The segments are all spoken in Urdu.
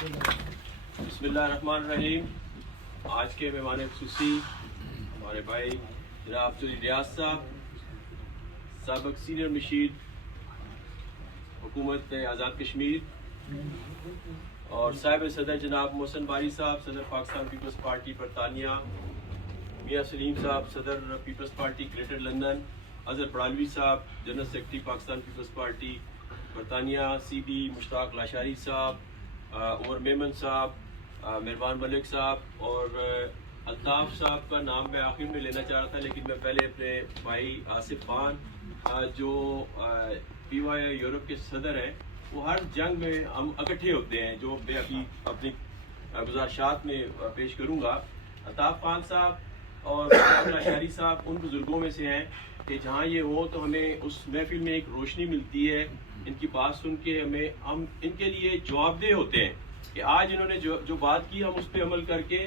بسم اللہ الرحمن الرحیم. آج کے مہمان خصوصی ہمارے بھائی جناب چودھری ریاض صاحب، سابق سینئر مشیر حکومت آزاد کشمیر، اور صاحب صدر جناب محسن باری صاحب، صدر پاکستان پیپلز پارٹی برطانیہ، میاں سلیم صاحب، صدر People's Party Greater London, Azhar Baralvi صاحب، general secretary Pakistan People's Party برطانیہ، سی بی مشتاق لاشاری صاحب، عمر میمن صاحب، مہربان ملک صاحب، اور الطاف صاحب کا نام میں آخر میں لینا چاہ رہا تھا، لیکن میں پہلے اپنے بھائی آصف خان جو پی وائی آئی یورپ کے صدر ہیں، وہ ہر جنگ میں ہم اکٹھے ہوتے ہیں، جو میں ابھی اپنی گزارشات میں پیش کروں گا. الطاف خان صاحب اور لاشاری صاحب ان بزرگوں میں سے ہیں کہ جہاں یہ ہو تو ہمیں اس محفل میں ایک روشنی ملتی ہے. ان کی بات سن کے ہم ان کے لیے جواب دہ ہوتے ہیں کہ آج انہوں نے جو بات کی ہم اس پہ عمل کر کے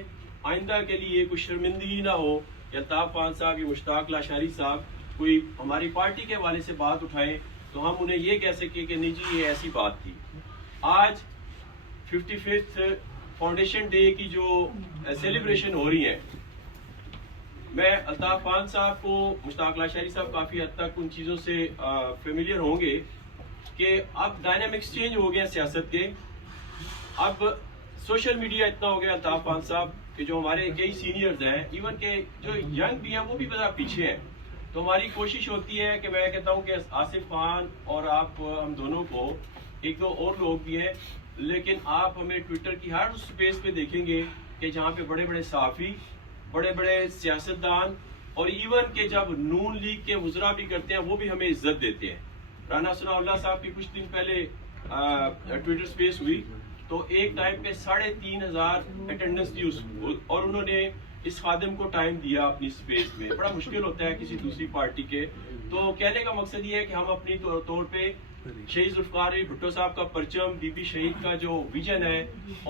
آئندہ کے لیے کوئی شرمندگی نہ ہو کہ الطاف خان صاحب یا مشتاق لاشاری صاحب کوئی ہماری پارٹی کے حوالے سے بات اٹھائیں تو ہم انہیں یہ کہہ سکیں کہ نہیں جی یہ ایسی بات تھی. آج 55th فاؤنڈیشن ڈے کی جو سیلیبریشن ہو رہی ہے، میں الطاف خان صاحب کو، مشتاق لاشاری صاحب کافی حد تک ان چیزوں سے فیملیئر ہوں گے کہ اب ڈائنامکس چینج ہو گئے سیاست کے. اب سوشل میڈیا اتنا ہو گیا الطاف خان صاحب کہ جو ہمارے کئی سینئرز ہیں، ایون کہ جو ینگ بھی ہیں وہ بھی بڑا پیچھے ہیں. تو ہماری کوشش ہوتی ہے کہ میں کہتا ہوں کہ آصف خان اور آپ ہم دونوں کو، ایک دو اور لوگ بھی ہیں، لیکن آپ ہمیں ٹویٹر کی ہر سپیس پہ دیکھیں گے کہ جہاں پہ بڑے بڑے صحافی، بڑے بڑے سیاستدان، اور ایون کہ جب نون لیگ کے وزراء بھی کرتے ہیں وہ بھی ہمیں عزت دیتے ہیں. رانا ثناء اللہ صاحب کی کچھ دن پہلے ٹویٹر سپیس ہوئی تو ایک ٹائم پہ 3500 اٹینڈنس تھی اور انہوں نے اس خادم کو ٹائم دیا اپنی سپیس میں. بڑا مشکل ہوتا ہے کسی دوسری پارٹی کے. تو کہنے کا مقصد یہ ہے کہ ہم اپنی طور پہ شہید ذوالفقار علی بھٹو صاحب کا پرچم، بی بی شہید کا جو ویژن ہے،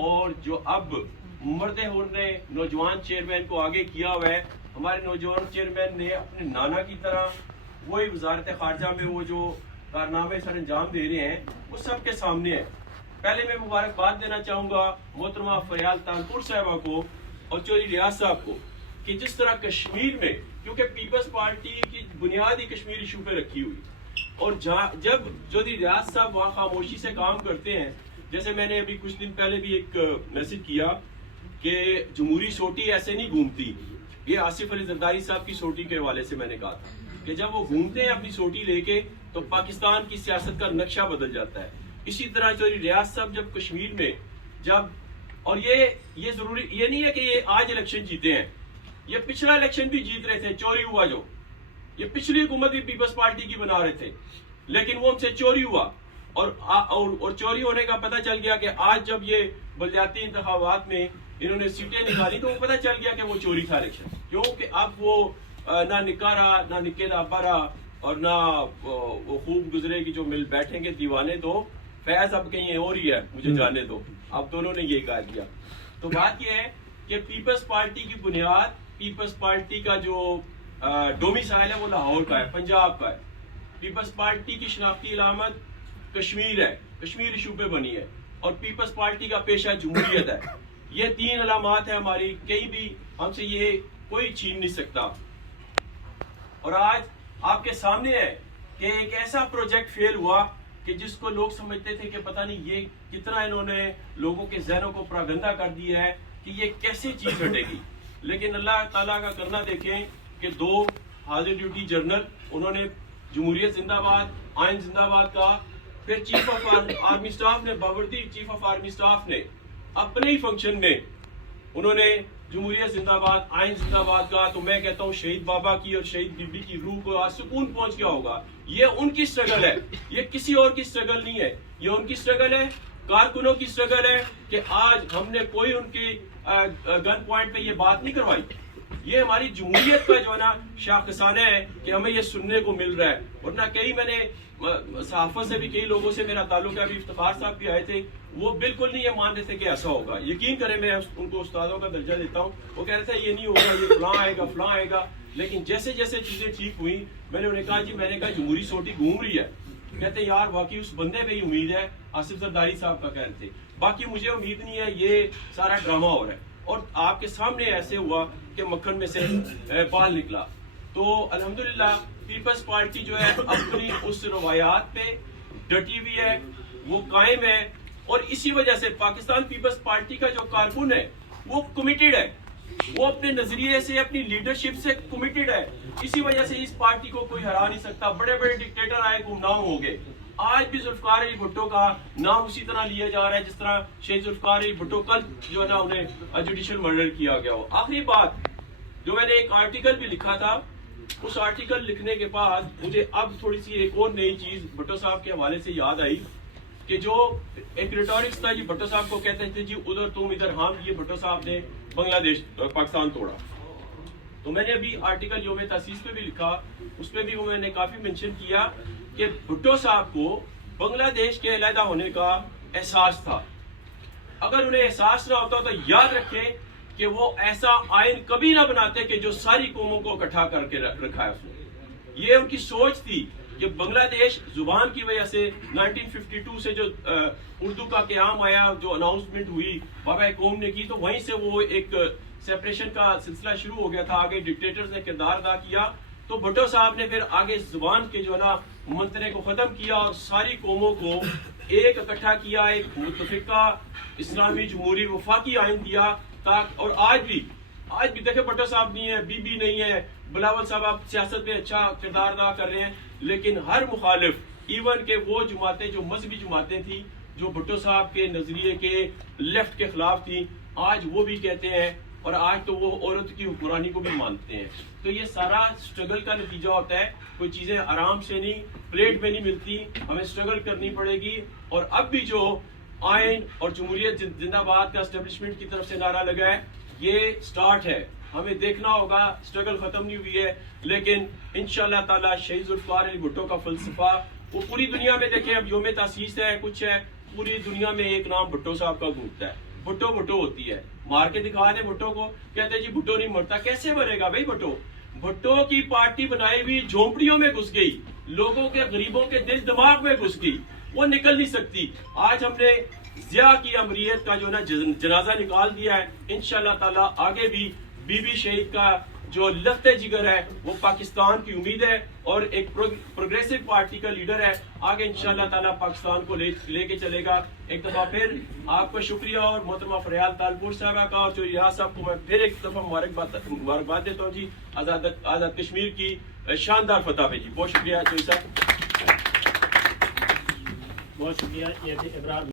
اور جو اب مرد ہور نے نوجوان چیئرمین کو آگے کیا ہوا ہے، ہمارے نوجوان چیئرمین نے اپنے نانا کی طرح وہی وزارت خارجہ میں وہ جو کارنامے سر انجام دے رہے ہیں وہ سب کے سامنے ہے. پہلے میں مبارکباد دینا چاہوں گا محترمہ فریال تانپور صاحبہ کو اور چودھری ریاض صاحب کو کہ جس طرح کشمیر میں، کیونکہ پیپلز پارٹی کی بنیاد ہی کشمیر ایشو پہ رکھی ہوئی، اور جب چودھری ریاض صاحب وہاں خاموشی سے کام کرتے ہیں، جیسے میں نے ابھی کچھ دن پہلے بھی ایک میسج کیا کہ جمہوری سوٹی ایسے نہیں گھومتی، یہ آصف علی زرداری صاحب کی سوٹی کے حوالے سے میں نے کہا تھا کہ جب وہ گھومتے ہیں اپنی سوٹی لے کے تو پاکستان کی سیاست کا نقشہ بدل جاتا ہے. اسی طرح چودھری ریاض صاحب جب کشمیر میں اور یہ ضروری یہ نہیں ہے کہ یہ آج الیکشن جیتے ہیں، یہ پچھلا الیکشن بھی جیت رہے تھے. چوری ہوا، جو یہ پچھلی حکومت بھی پیپلز پارٹی کی بنا رہے تھے، لیکن وہ ہم سے چوری ہوا، اور چوری ہونے کا پتہ چل گیا کہ آج جب یہ بلدیاتی انتخابات میں انہوں نے سیٹیں نکالی تو وہ پتہ چل گیا کہ وہ چوری تھا الیکشن. کیونکہ اب وہ نہ نکا رہا، نہ نکے دا پرا، اور نہ وہ خوب گزرے گی جو مل بیٹھیں گے دیوانے، تو فیض اب کہیں ہو رہی ہے مجھے جانے دو. اب دونوں نے یہ کہا کیا. تو بات یہ ہے کہ پیپلز پارٹی کی بنیاد، پیپلز پارٹی کا جو ڈومیسائل ہے وہ لاہور کا ہے، پنجاب کا ہے. پیپلز پارٹی کی شناختی علامت کشمیر ہے، کشمیر ایشو پہ بنی ہے، اور پیپلز پارٹی کا پیشہ جمہوریت ہے. یہ تین علامات ہیں ہماری، کہیں بھی ہم سے یہ کوئی چھین نہیں سکتا. اور آج آپ کے سامنے ہے کہ ایک ایسا پروجیکٹ فیل ہوا کہ جس کو لوگ سمجھتے تھے کہ پتہ نہیں یہ کتنا انہوں نے لوگوں کے ذہنوں کو پراگندہ کر دیا ہے کہ یہ کیسے چیز ہٹے گی. لیکن اللہ تعالیٰ کا کرنا دیکھیں کہ 2 حاضر ڈیوٹی جنرل، انہوں نے جمہوریت زندہ باد، آئین زندہ باد کہا. پھر چیف آف آرمی اسٹاف نے، باوردی چیف آف آرمی اسٹاف نے اپنے ہی فنکشن میں انہوں نے جمہوریت زندہ باد، آئین زندہ باد کہا. تو میں کہتا ہوں شہید بابا کی اور شہید بی بی کی روح کو آج سکون پہنچ گیا ہوگا. یہ ان کی سٹرگل ہے، یہ کسی اور کی سٹرگل نہیں ہے. یہ ان کی سٹرگل ہے، کارکنوں کی سٹرگل ہے کہ آج ہم نے کوئی ان کی گن پوائنٹ پہ یہ بات نہیں کروائی. یہ ہماری جمہوریت کا جو ہے نا شاخسانہ ہے کہ ہمیں یہ سننے کو مل رہا ہے. ورنہ کئی میں نے صحافت سے بھی کئی لوگوں سے میرا تعلق ہے، ابھی افتخار صاحب بھی آئے تھے، وہ بالکل نہیں یہ مان رہے تھے کہ ایسا ہوگا. یقین کریں میں ان کو استادوں کا درجہ دیتا ہوں. وہ کہہ رہے تھے یہ نہیں ہوگا، یہ فلاں آئے گا، فلاں آئے گا. لیکن جیسے جیسے چیزیں ٹھیک ہوئی میں نے انہیں کہا جی، میں نے کہا جمہوری سوٹی گھوم رہی ہے. کہتے یار واقعی اس بندے پہ ہی امید ہے. آصف زرداری صاحب کا کہہ رہے تھے باقی مجھے امید نہیں ہے یہ سارا ڈرامہ ہو رہا ہے، اور آپ کے سامنے ایسے ہوا کہ مکھن میں سے بال نکلا. تو الحمدللہ پیپلز پارٹی جو ہے اپنی اس روایات پہ ڈٹی ہوئی ہے، وہ قائم ہے، اور اسی وجہ سے پاکستان پیپلز پارٹی کا جو کارکن ہے وہ کمیٹڈ ہے، وہ اپنے نظریے سے اپنی لیڈرشپ سے کمیٹڈ ہے. اسی وجہ سے اس پارٹی کو کوئی ہرا نہیں سکتا. بڑے بڑے ڈکٹیٹر آئے گمنام ہو گئے. آج بھی ذوالفقار علی بھٹو کا نام اسی طرح لیا جا رہا ہے جس طرح شہید ذوالفقار علی بھٹو کل جو ہے نا انہیں جوڈیشل مرڈر کیا گیا ہو. آخری بات جو میں نے ایک آرٹیکل بھی لکھا تھا، اس آرٹیکل لکھنے کے بعد مجھے اب تھوڑی سی ایک اور نئی چیز بھٹو صاحب کے حوالے سے یاد آئی کہ جو ایک ریٹورکس تھا جی، بھٹو صاحب کو کہتے تھے جی ادھر تم ادھر ہم، یہ بھٹو صاحب نے بنگلہ دیش پاکستان توڑا. تو میں نے ابھی آرٹیکل یوم تاسیس پہ بھی لکھا، اس پہ بھی میں نے کافی منشن کیا کہ بھٹو صاحب کو بنگلہ دیش کے علیحدہ ہونے کا احساس تھا. اگر انہیں احساس نہ ہوتا تو یاد رکھیں کہ وہ ایسا آئین کبھی نہ بناتے کہ جو ساری قوموں کو اکٹھا کر کے رکھا ہے اس نے. یہ ان کی سوچ تھی کہ بنگلہ دیش زبان کی وجہ سے 1952 سے جو اردو کا قیام آیا، جو اناؤنسمنٹ ہوئی بابا قوم نے کی، تو وہیں سے وہ ایک سیپریشن کا سلسلہ شروع ہو گیا تھا. آگے ڈکٹیٹرز نے کردار ادا کیا، تو بھٹو صاحب نے پھر آگے زبان کے جو نا منترے کو ختم کیا اور ساری قوموں کو ایک اکٹھا کیا، ایک متفقہ اسلامی جمہوری وفاقی آئین دیا. اور آج بھی دیکھیں بھٹو صاحب نہیں ہے، بی بی نہیں ہے، بلاول صاحب آپ سیاست میں اچھا کردار ادا کر رہے ہیں، لیکن ہر مخالف، ایون کہ وہ جماعتیں جو مذہبی جماعتیں تھیں جو بھٹو صاحب کے نظریے کے لیفٹ کے خلاف تھیں، آج وہ بھی کہتے ہیں، اور آج تو وہ عورت کی حکمرانی کو بھی مانتے ہیں. تو یہ سارا سٹرگل کا نتیجہ ہوتا ہے. کوئی چیزیں آرام سے نہیں، پلیٹ میں نہیں ملتی، ہمیں سٹرگل کرنی پڑے گی. اور اب بھی جو آئین اور جمہوریت زندہ باد کا اسٹیبلشمنٹ کی طرف سے نعرہ لگا ہے، یہ سٹارٹ ہے. ہمیں دیکھنا ہوگا، سٹرگل ختم نہیں ہوئی ہے، لیکن انشاءاللہ تعالی شہید ذوالفقار علی بھٹو کا فلسفہ وہ پوری دنیا میں، دیکھیں اب یوم تاسیس ہے، کچھ ہے، پوری دنیا میں ایک نام بھٹو صاحب کا گونجتا ہے. بھٹو بھٹو ہوتی ہے، مار کے دکھا دیں بھٹو کو، کہتے ہیں جی بھٹو نہیں مرتا. کیسے مرے گا بھائی بھٹو؟ بھٹو کی پارٹی بنائی ہوئی جھونپڑیوں میں گھس گئی، لوگوں کے غریبوں کے دل دماغ میں گھس گئی، وہ نکل نہیں سکتی. آج ہم نے ضیاء کی امریت کا جو نا جنازہ نکال دیا ہے. انشاءاللہ تعالی آگے بھی بی بی شہید کا جو لخت جگر ہے وہ پاکستان کی امید ہے، اور ایک پروگریسو پارٹی کا لیڈر ہے. آگے انشاءاللہ تعالی پاکستان کو لے کے چلے گا. ایک دفعہ پھر آپ کا شکریہ، اور محترمہ فریال تالپور صاحبہ کا اور جو ریاض صاحب کو میں پھر ایک دفعہ مبارکباد دیتا ہوں جی آزاد کشمیر کی شاندار فتح پہ. جی بہت شکریہ چوئی صاحب، بہت شکریہ. یہ تھے ابراز